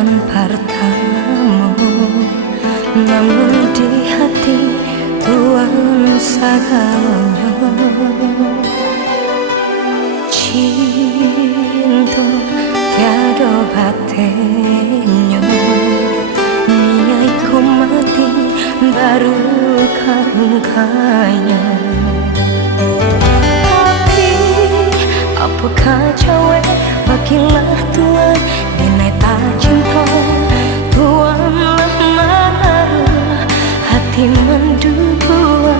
pandangan pertama, namun di hati Tuhan segalanya. Cinta tiada batinnya, niai ku mati baru kaungkanya. Tapi apakah cewek bagilah Tuhan dinai tak cinta, Tuhanlah menaruh hati mendua.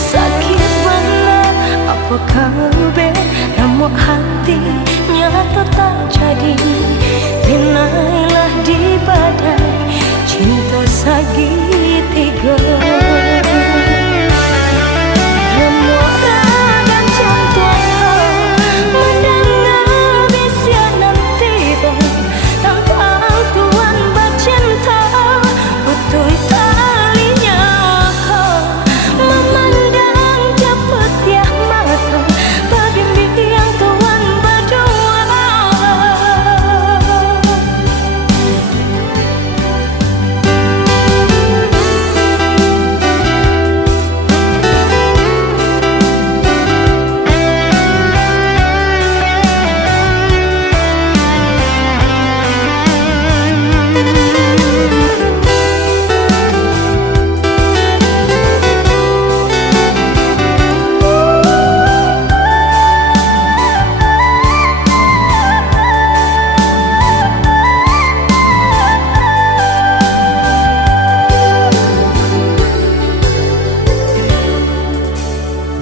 Sakit benar apakah remuk hati nyata tak jadi, binailah di badai cinta segitiga.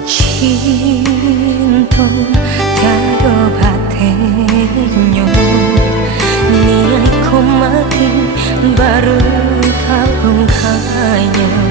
Cinta tiada batinnya, niai ku mati baru kaungkanya.